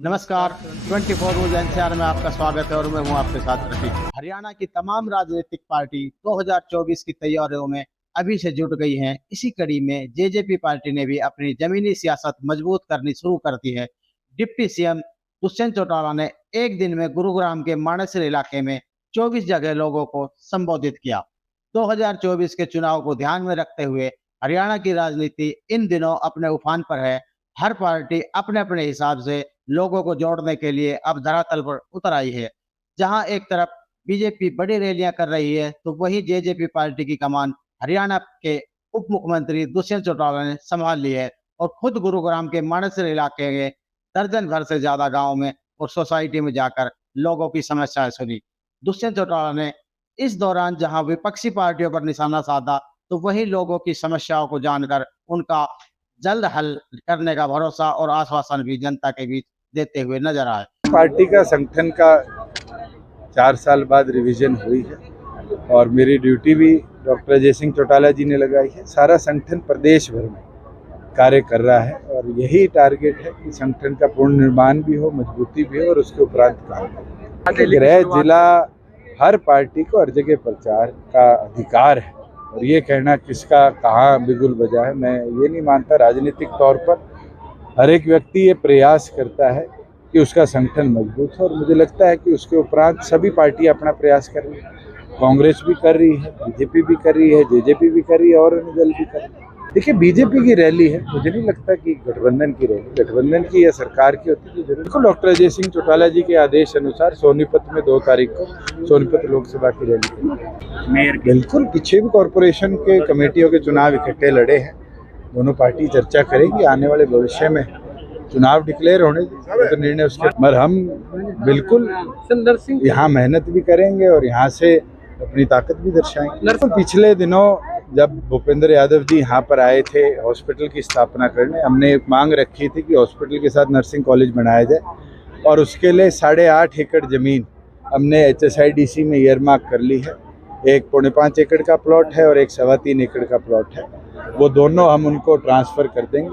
नमस्कार। 24 रोज एनसीआर में आपका स्वागत है और मैं हूं आपके साथ रफीक। हरियाणा की तमाम राजनीतिक पार्टी 2024 की तैयारियों में अभी से जुट गई हैं। इसी कड़ी में जेजेपी पार्टी ने भी अपनी जमीनी सियासत मजबूत करनी शुरू कर दी है। डिप्टी सीएम दुष्यंत चौटाला ने एक दिन में गुरुग्राम के मानेसर इलाके में 24 जगह लोगों को संबोधित किया। 2024 के चुनाव को ध्यान में रखते हुए हरियाणा की राजनीति इन दिनों अपने उफान पर है। हर पार्टी अपने अपने हिसाब से लोगों को जोड़ने के लिए अब धरातल पर उतर आई है। जहां एक तरफ बीजेपी बड़ी रैलियां कर रही है, तो वहीं जेजेपी पार्टी की कमान हरियाणा के उप मुख्यमंत्री दुष्यंत चौटाला ने संभाल ली है और खुद गुरुग्राम के मानेसर इलाके के दर्जन भर से ज्यादा गांव में और सोसाइटी में जाकर लोगों की समस्याएं सुनी। दुष्यंत चौटाला ने इस दौरान जहां विपक्षी पार्टियों पर निशाना साधा, तो वहीं लोगों की समस्याओं को जानकर उनका जल्द हल करने का भरोसा और आश्वासन भी जनता के बीच देते हुए नजर आए। पार्टी का संगठन का 4 साल बाद रिवीजन हुई है और मेरी ड्यूटी भी डॉक्टर अजय सिंह चौटाला जी ने लगाई है। सारा संगठन प्रदेश भर में कार्य कर रहा है और यही टारगेट है कि संगठन का पूर्ण निर्माण भी हो, मजबूती भी हो और उसके उपरांत काम हो। गृह जिला हर पार्टी को हर जगह प्रचार का अधिकार है और ये कहना किसका कहाँ बिगुल बजा है, मैं ये नहीं मानता। राजनीतिक तौर पर हर एक व्यक्ति ये प्रयास करता है कि उसका संगठन मजबूत हो और मुझे लगता है कि उसके उपरांत सभी पार्टियां अपना प्रयास कर रही है। कांग्रेस भी कर रही है, बीजेपी भी कर रही है, जेजेपी भी कर रही है और अन्य दल भी कर रही है। देखिए, बीजेपी की रैली है, मुझे नहीं लगता कि गठबंधन की रैली, गठबंधन की या सरकार की होती है। बिल्कुल डॉक्टर अजय सिंह चौटाला जी के आदेश अनुसार सोनीपत में 2 तारीख को सोनीपत लोकसभा की रैली। बिल्कुल, पीछे भी कॉरपोरेशन के कमेटियों के चुनाव इकट्ठे लड़े हैं। दोनों पार्टी चर्चा करेंगी आने वाले भविष्य में चुनाव डिक्लेयर होने तो निर्णय उसके, मगर हम बिल्कुल यहाँ मेहनत भी करेंगे और यहाँ से अपनी ताकत भी दर्शाएंगे। पिछले दिनों जब भूपेंद्र यादव जी यहाँ पर आए थे हॉस्पिटल की स्थापना करने, हमने एक मांग रखी थी कि हॉस्पिटल के साथ नर्सिंग कॉलेज बनाया जाए और उसके लिए 8.5 एकड़ जमीन हमने HSIDC में ईयरमार्क कर ली है। एक 4.5 एकड़ का प्लॉट है और एक 3.25 एकड़ का प्लॉट है। वो दोनों हम उनको ट्रांसफ़र कर देंगे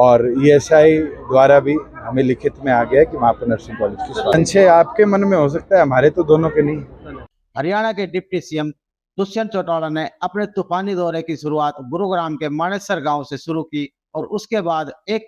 और ESI द्वारा भी हमें लिखित में आ गया है कि वहाँ पर नर्सिंग कॉलेज की संशय आपके मन में हो सकता है, हमारे तो दोनों के नहीं। हरियाणा के डिप्टी सीएम दुष्यंत चौटाला ने अपने तूफानी दौरे की शुरुआत गुरुग्राम के मानेसर गांव से शुरू की और उसके बाद एक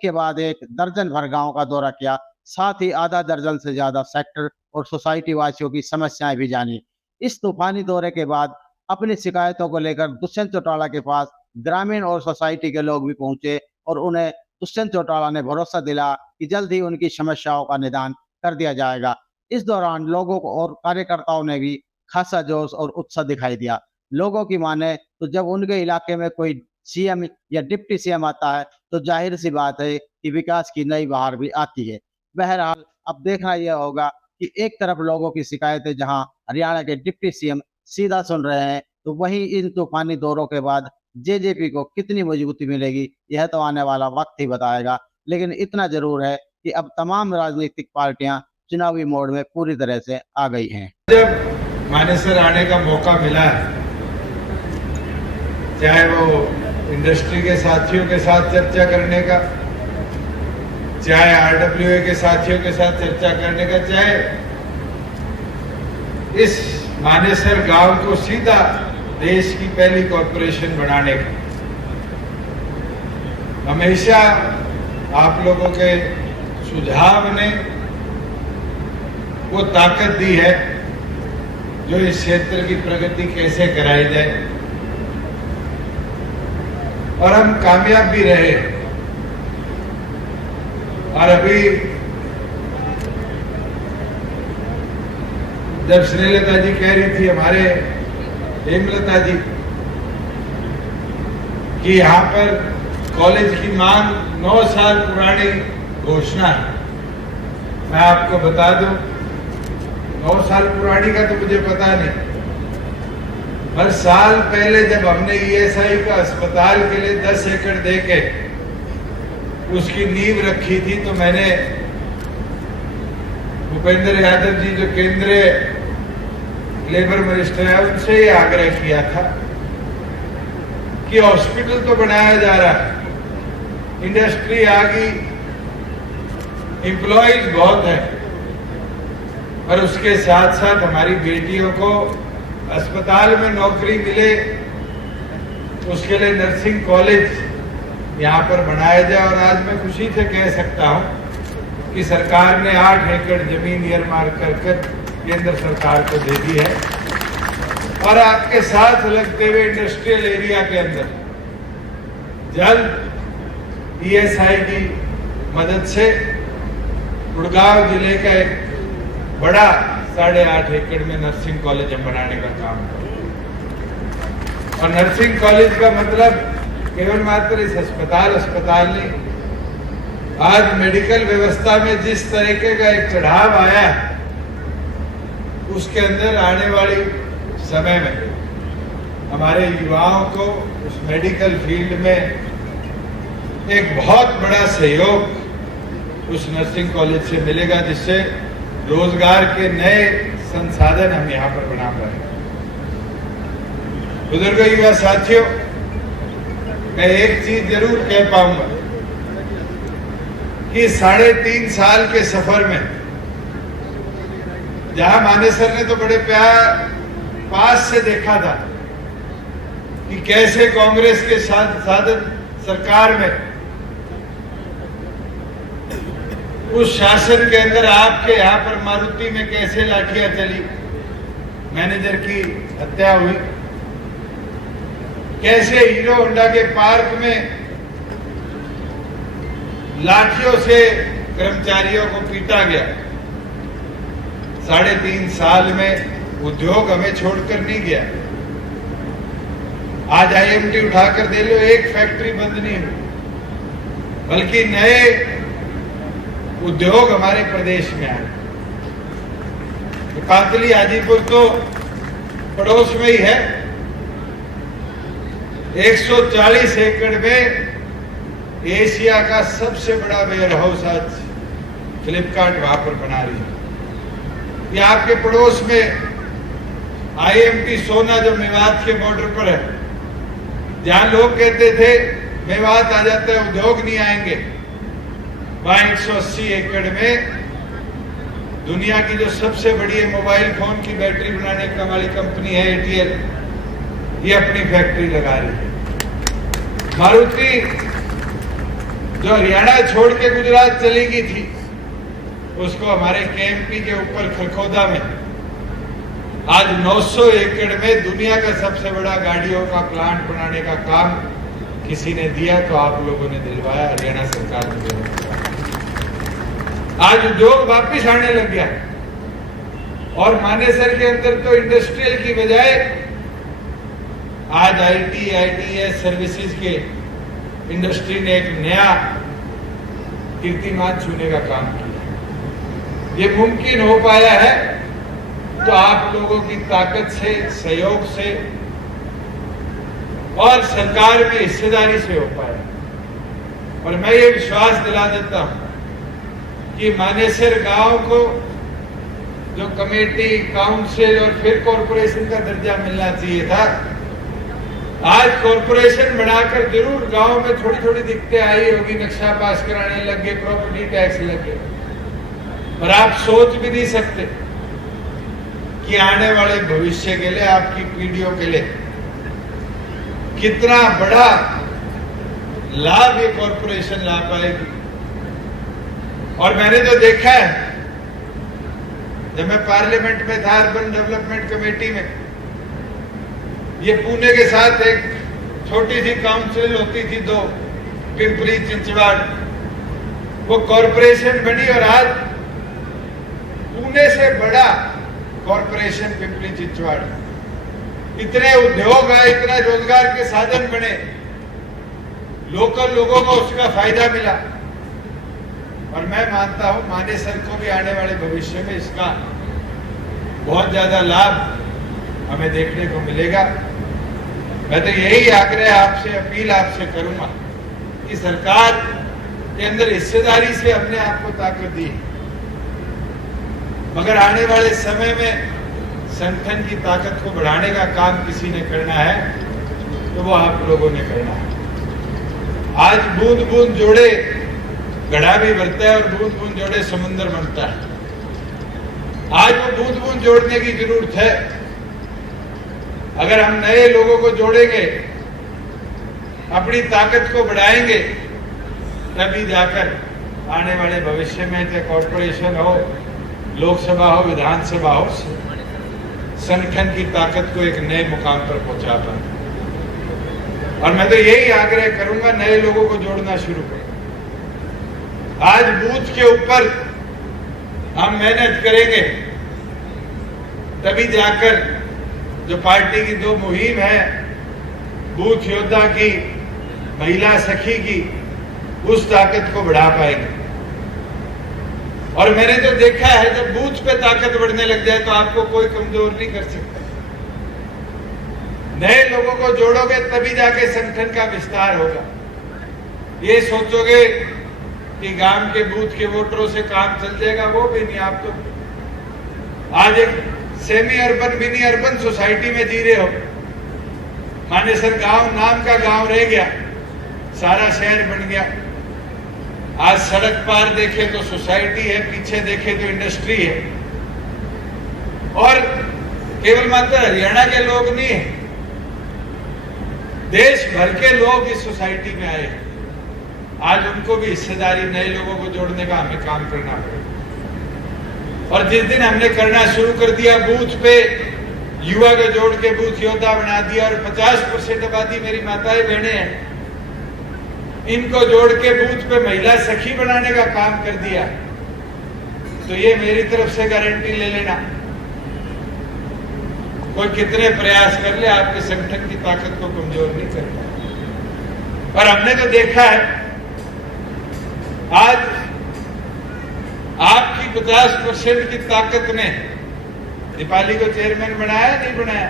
दर्जन भर गांव का दौरा किया। साथ ही आधा दर्जन से ज्यादा सेक्टर और सोसाइटी वासियों की समस्याएं भी जानी। इस तूफानी दौरे के बाद अपनी शिकायतों को लेकर दुष्यंत चौटाला के पास ग्रामीण और सोसाइटी के लोग भी पहुंचे और उन्हें दुष्यंत चौटाला ने भरोसा दिला कि जल्द ही उनकी समस्याओं का निदान कर दिया जाएगा। इस दौरान लोगों को और कार्यकर्ताओं ने भी खासा जोश और उत्साह दिखाई दिया। लोगों की माने तो जब उनके इलाके में कोई सीएम या डिप्टी सीएम आता है, तो जाहिर सी बात है कि विकास की नई बहार भी आती है। बहरहाल अब देखना यह होगा कि एक तरफ लोगों की शिकायतें जहां हरियाणा के डिप्टी सीएम सीधा सुन रहे हैं, तो वहीं इन तूफानी दौरों के बाद जेजेपी को कितनी मजबूती मिलेगी, यह तो आने वाला वक्त ही बताएगा। लेकिन इतना जरूर है कि अब तमाम राजनीतिक पार्टियां चुनावी मोड में पूरी तरह से आ गई हैं। जब मानेसर आने का मौका मिला है, चाहे वो इंडस्ट्री के साथियों के साथ चर्चा करने का, चाहे RWA के साथियों के साथ चर्चा करने का, चाहे इस मानेसर गांव को सीधा देश की पहली कॉरपोरेशन बनाने का, हमेशा आप लोगों के सुझाव ने वो ताकत दी है जो इस क्षेत्र की प्रगति कैसे कराई जाए, और हम कामयाब भी रहे। और अभी जब श्रीलता जी कह रही थी, हमारे हेमलता जी, कि यहाँ पर कॉलेज की मांग 9 साल पुरानी घोषणा है, मैं आपको बता दूं 9 साल पुरानी का तो मुझे पता नहीं, हर साल पहले जब हमने ESI का अस्पताल के लिए 10 एकड़ देके उसकी नींव रखी थी, तो मैंने भूपेंद्र यादव जी जो केंद्रीय लेबर मिनिस्टर है, उनसे ये आग्रह किया था कि हॉस्पिटल तो बनाया जा रहा है, इंडस्ट्री आ गई, एम्प्लॉयज बहुत हैं, और उसके साथ साथ हमारी बेटियों को अस्पताल में नौकरी मिले, उसके लिए नर्सिंग कॉलेज यहाँ पर बनाया जाए। और आज मैं खुशी से कह सकता हूँ कि सरकार ने 8 एकड़ जमीन ईयरमार्क कर केंद्र सरकार को दे दी है, और आपके साथ लगते हुए इंडस्ट्रियल एरिया के अंदर जल्द ईएसआई की मदद से गुड़गांव जिले का एक बड़ा 8.5 एकड़ में नर्सिंग कॉलेज हम बनाने का काम करें। और नर्सिंग कॉलेज का मतलब केवल मात्र इस अस्पताल नहीं, आज मेडिकल व्यवस्था में जिस तरीके का एक चढ़ाव आया है, उसके अंदर आने वाली समय में हमारे युवाओं को उस मेडिकल फील्ड में एक बहुत बड़ा सहयोग उस नर्सिंग कॉलेज से मिलेगा, जिससे रोजगार के नए संसाधन हम यहाँ पर बना पाएंगे। बुजुर्ग युवा साथियों, मैं एक चीज जरूर कह पाऊंगा कि 3.5 साल के सफर में जहां मानेसर ने तो बड़े पास से देखा था कि कैसे कांग्रेस के साधन सरकार में उस शासन के अंदर आपके यहाँ पर मारुति में कैसे लाठियां चली, मैनेजर की हत्या हुई, कैसे हीरो होंडा के पार्क में लाठियों से कर्मचारियों को पीटा गया। 3.5 साल में उद्योग हमें छोड़कर नहीं गया। आज आईएमटी उठाकर दे लो, एक फैक्ट्री बंद नहीं हुई, बल्कि नए उद्योग हमारे प्रदेश में आए। कातली हाजीपुर तो पड़ोस में ही है, 140 एकड़ में एशिया का सबसे बड़ा वेयर हाउस आज फ्लिपकार्ट वहां पर बना रही है। ये आपके पड़ोस में आईएमटी सोना जो मेवात के बॉर्डर पर है, जहां लोग कहते थे मेवात आ जाता है उद्योग नहीं आएंगे, वहां 180 एकड़ में दुनिया की जो सबसे बड़ी मोबाइल फोन की बैटरी बनाने का वाली कंपनी है एटीएल, ये अपनी फैक्ट्री लगा रही है। मारुति जो हरियाणा छोड़ के गुजरात चली गई थी, उसको हमारे केएमपी के ऊपर खरखोदा में आज 900 एकड़ में दुनिया का सबसे बड़ा गाड़ियों का प्लांट बनाने का काम किसी ने दिया तो आप लोगों ने दिलवाया, हरियाणा सरकार ने दिलवाया। आज उद्योग वापिस आने लग गया, और मानेसर के अंदर तो इंडस्ट्रियल की बजाय आज आईटी, आईटीएस सर्विसेज के इंडस्ट्री ने एक नया कीर्तिमान छूने का काम किया। ये मुमकिन हो पाया है तो आप लोगों की ताकत से, सहयोग से और सरकार में हिस्सेदारी से हो पाया। और मैं ये विश्वास दिला देता हूं कि मानेसर गांव को जो कमेटी, काउंसिल और फिर कॉरपोरेशन का दर्जा मिलना चाहिए था, आज कॉरपोरेशन बनाकर जरूर गांव में थोड़ी थोड़ी दिक्कतें आई होगी, नक्शा पास कराने लग गए, प्रॉपर्टी टैक्स लग गए, पर आप सोच भी नहीं सकते कि आने वाले भविष्य के लिए, आपकी पीढ़ियों के लिए कितना बड़ा लाभ ये कॉरपोरेशन ला पाएगी। और मैंने तो देखा है, जब मैं पार्लियामेंट में था अर्बन डेवलपमेंट कमेटी में, ये पुणे के साथ एक छोटी सी काउंसिल होती थी, 2 पिंपरी चिंचवाड़, वो कॉरपोरेशन बनी और आज पुणे से बड़ा कॉरपोरेशन पिंपरी चिंचवाड़। इतने उद्योग आए, इतना रोजगार के साधन बने, लोकल लोगों को उसका फायदा मिला। और मैं मानता हूं मानेसर को भी आने वाले भविष्य में इसका बहुत ज्यादा लाभ हमें देखने को मिलेगा। मैं तो यही आग्रह आपसे, अपील आपसे करूंगा कि सरकार के अंदर हिस्सेदारी से अपने आप को ताकत दी, मगर आने वाले समय में संगठन की ताकत को बढ़ाने का काम किसी ने करना है तो वो आप लोगों ने करना है। आज बूंद बूंद जोड़े घड़ा भी भरता है और बूंद बूंद जोड़े समुद्र बनता है। आज वो बूंद बूंद जोड़ने की जरूरत है। अगर हम नए लोगों को जोड़ेंगे, अपनी ताकत को बढ़ाएंगे, तभी जाकर आने वाले भविष्य में चाहे कॉर्पोरेशन हो, लोकसभा हो, विधानसभा हो, संगठन की ताकत को एक नए मुकाम पर पहुंचा पाए। और मैं तो यही आग्रह करूंगा, नए लोगों को जोड़ना शुरू करें। आज बूथ के ऊपर हम मेहनत करेंगे, तभी जाकर जो पार्टी की 2 मुहिम है, बूथ योद्धा की, महिला सखी की, उस ताकत को बढ़ा पाएंगे। और मैंने तो देखा है, जब बूथ पे ताकत बढ़ने लग जाए तो आपको कोई कमजोर नहीं कर सकता। नए लोगों को जोड़ोगे तभी जाके संगठन का विस्तार होगा। ये सोचोगे कि गांव के बूथ के वोटरों से काम चल जाएगा, वो भी नहीं। आप तो आज एक semi urban mini urban society में जी रहे हो। मानेसर गांव नाम का गांव रह गया, सारा शहर बन गया। आज सड़क पार देखे तो सोसाइटी है, पीछे देखे तो इंडस्ट्री है। और केवल मात्र हरियाणा के लोग नहीं है, देश भर के लोग इस सोसाइटी में आए। आज उनको भी हिस्सेदारी, नए लोगों को जोड़ने का हमें काम करना पड़ेगा। और जिस दिन हमने करना शुरू कर दिया, बूथ पे युवा को जोड़ के बूथ योद्धा बना दिया, और 50% आबादी मेरी माताएं बहनें हैं, इनको जोड़ के बूथ पे महिला सखी बनाने का काम कर दिया, तो ये मेरी तरफ से गारंटी ले लेना, कोई कितने प्रयास कर ले, आपके संगठन की ताकत को कमजोर नहीं करता। और हमने तो देखा है, आज आपकी 50% की ताकत ने दीपाली को चेयरमैन बनाया, नहीं बनाया?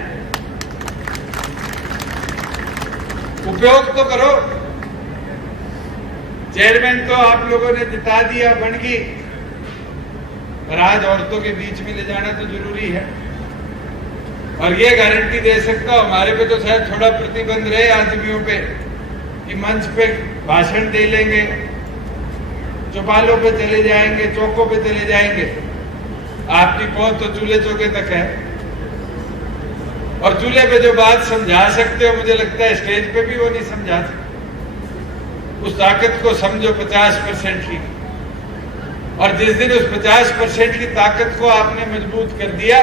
उपयोग तो करो। चेयरमैन तो आप लोगों ने जिता दिया, बन गई, पर आज औरतों के बीच में ले जाना तो जरूरी है। और ये गारंटी दे सकता हूं, हमारे पे तो शायद थोड़ा प्रतिबंध रहे आदमियों पे कि मंच पे भाषण दे लेंगे, चौपालों पे चले जाएंगे, चौकों पे चले जाएंगे। आपकी पहुंच तो चूल्हे चौके तक है, और चूल्हे पे जो बात समझा सकते हो, मुझे लगता है स्टेज पे भी वो नहीं समझा सकते। उस ताकत को समझो 50% की। और जिस दिन उस 50% की ताकत को आपने मजबूत कर दिया,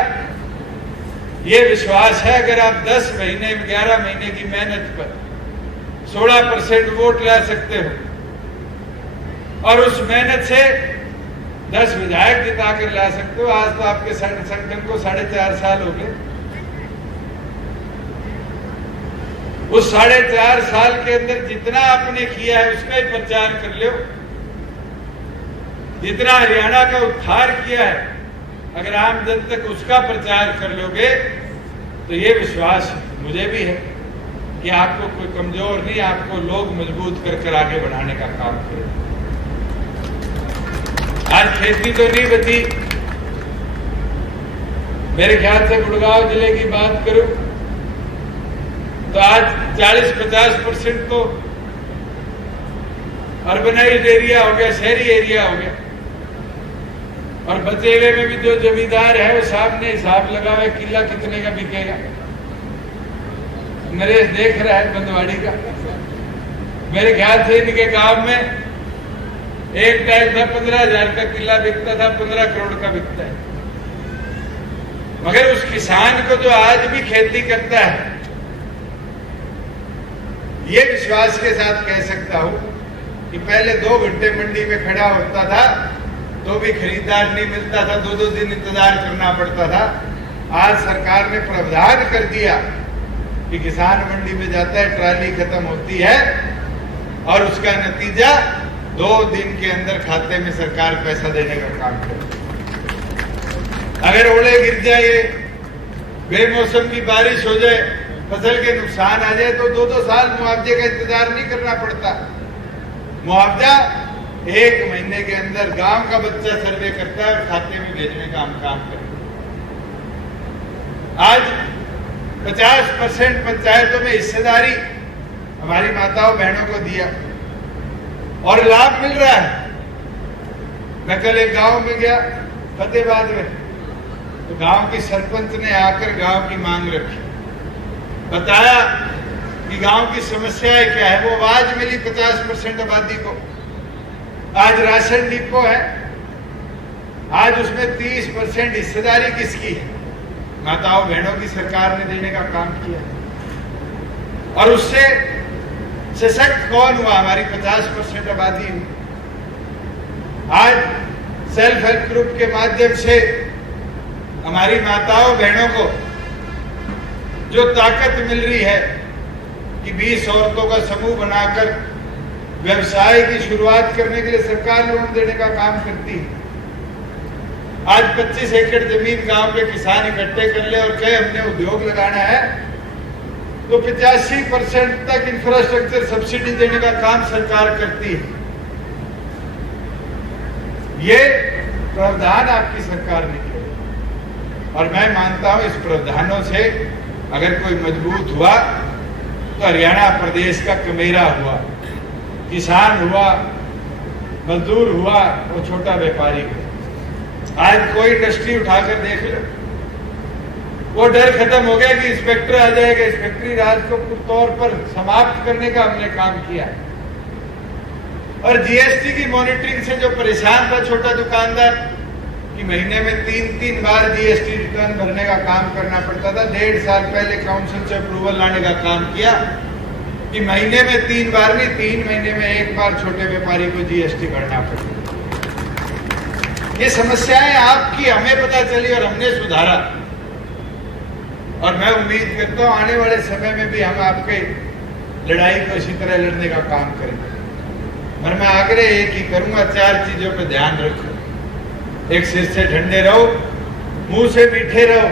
ये विश्वास है, अगर आप 10 महीने 11 महीने की मेहनत पर 16% वोट ला सकते हो, और उस मेहनत से 10 विधायक जिता कर ला सकते हो। आज तो आपके संगठन को 4.5 साल हो गए। उस 4.5 साल के अंदर जितना आपने किया है उसका ही प्रचार कर लो। जितना हरियाणा का उद्धार किया है, अगर आम जन तक उसका प्रचार कर लोगे, तो ये विश्वास मुझे भी है कि आपको कोई कमजोर नहीं, आपको लोग मजबूत कर आगे बढ़ाने का काम करें। आज खेती तो नहीं बची। मेरे ख्याल से गुड़गांव जिले की बात करूं तो आज 40-50% तो अर्बनाइज्ड एरिया हो गया, शहरी एरिया हो गया। और बचे हुए में भी जो जमींदार है, वो सामने हिसाब लगा हुआ है, किला कितने का बिकेगा। नरेश देख रहा है बंदवाड़ी का। मेरे ख्याल से इनके गांव में एक टाइम था 15,000 का किला बिकता था, 15 करोड़ का बिकता है। मगर उस किसान को जो आज भी खेती करता है, ये विश्वास के साथ कह सकता हूं कि पहले 2 घंटे मंडी में खड़ा होता था तो भी खरीदार नहीं मिलता था, 2-2 दिन इंतजार करना पड़ता था। आज सरकार ने प्रावधान कर दिया कि किसान मंडी में जाता है, ट्राली खत्म होती है, और उसका नतीजा 2 दिन के अंदर खाते में सरकार पैसा देने का काम करे। अगर ओले गिर जाए, बेमौसम की बारिश हो जाए, फसल के नुकसान आ जाए, तो 2-2 साल मुआवजे का इंतजार नहीं करना पड़ता। मुआवजा 1 महीने के अंदर गांव का बच्चा सर्वे करता है और खाते में भेजने का हम काम करते हैं। आज 50% पंचायतों में हिस्सेदारी हमारी माताओं बहनों को दिया और लाभ मिल रहा है। मैं कल एक गांव में गया, फतेहाबाद में, तो गांव की सरपंच ने आकर गांव की मांग रखी, बताया कि गांव की समस्याएं क्या है। वो आवाज मिली 50% आबादी को। आज राशन डिपो है, आज उसमें 30% हिस्सेदारी किसकी है? माताओं बहनों की सरकार ने देने का काम किया। और उससे सशक्त कौन हुआ? हमारी 50% आबादी हुई। आज सेल्फ हेल्प ग्रुप के माध्यम से हमारी माताओं बहनों को जो ताकत मिल रही है कि 20 औरतों का समूह बनाकर व्यवसाय की शुरुआत करने के लिए सरकार लोन देने का काम करती है। आज 25 एकड़ जमीन गांव के किसान इकट्ठे कर ले और कहे हमने उद्योग लगाना है, तो 85% तक इंफ्रास्ट्रक्चर सब्सिडी देने का काम सरकार करती है। ये प्रावधान आपकी सरकार ने किया और मैं मानता हूं इस प्रावधानों से अगर कोई मजबूत हुआ तो हरियाणा प्रदेश का कमेरा हुआ, किसान हुआ, मजदूर हुआ और छोटा व्यापारी हुआ। आज कोई इंडस्ट्री उठाकर देख लो, वो डर खत्म हो गया कि इंस्पेक्टर आ जाएगा। इंस्पेक्टरी राज को तौर पर समाप्त करने का हमने काम किया। और जीएसटी की मॉनिटरिंग से जो परेशान था छोटा दुकानदार कि महीने में 3-3 बार जीएसटी रिटर्न भरने का काम करना पड़ता था, 1.5 साल पहले काउंसिल से अप्रूवल लाने का काम किया कि महीने में 3 बार नहीं, 3 महीने में 1 बार छोटे व्यापारी को जीएसटी भरना पड़ता। ये समस्याएं आपकी हमें पता चली और हमने सुधारा। और मैं उम्मीद करता हूं आने वाले समय में भी हम आपके लड़ाई को इसी तरह लड़ने का काम करेंगे। और मैं आग्रह एक ही करूंगा, 4 चीजों पर ध्यान रखो। एक, सिर से ठंडे रहो, मुंह से मीठे रहो,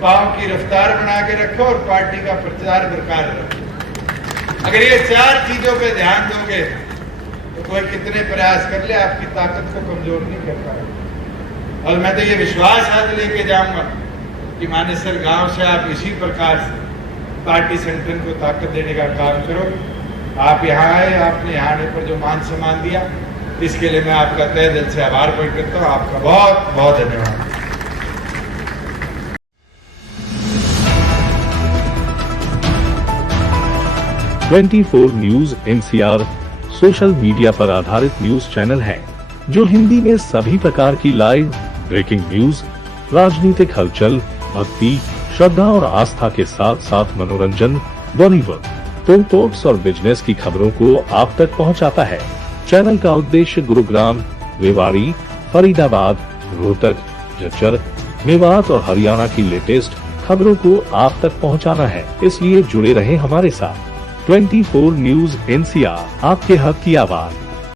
पांव की रफ्तार बना के रखो और पार्टी का प्रचार बरकरार रखो। अगर ये 4 चीजों पे ध्यान दोगे तो कोई कितने प्रयास कर ले आपकी ताकत को कमजोर नहीं कर पाएगा। और मैं तो ये विश्वास आज लेके जाऊंगा कि मानेसर गांव से आप इसी प्रकार से पार्टी संगठन को ताकत देने का काम करो। आप यहाँ आए, आपने यहाँ आने पर जो मान सम्मान दिया, इसके लिए मैं आपका तहे दिल से आभार प्रकट करता हूँ। आपका बहुत बहुत धन्यवाद। .24 न्यूज NCR सोशल मीडिया पर आधारित न्यूज चैनल है जो हिंदी में सभी प्रकार की लाइव ब्रेकिंग न्यूज, राजनीतिक हलचल, भक्ति, श्रद्धा और आस्था के साथ साथ मनोरंजन, बॉलीवुड, फिल्म, स्पोर्ट्स और बिजनेस की खबरों को आप तक पहुंचाता है। चैनल का उद्देश्य गुरुग्राम, रेवाड़ी, फरीदाबाद, रोहतक, झज्जर, मेवात और हरियाणा की लेटेस्ट खबरों को आप तक पहुंचाना है। इसलिए जुड़े रहे हमारे साथ। 24 न्यूज NCR, आपके हक की आवाज।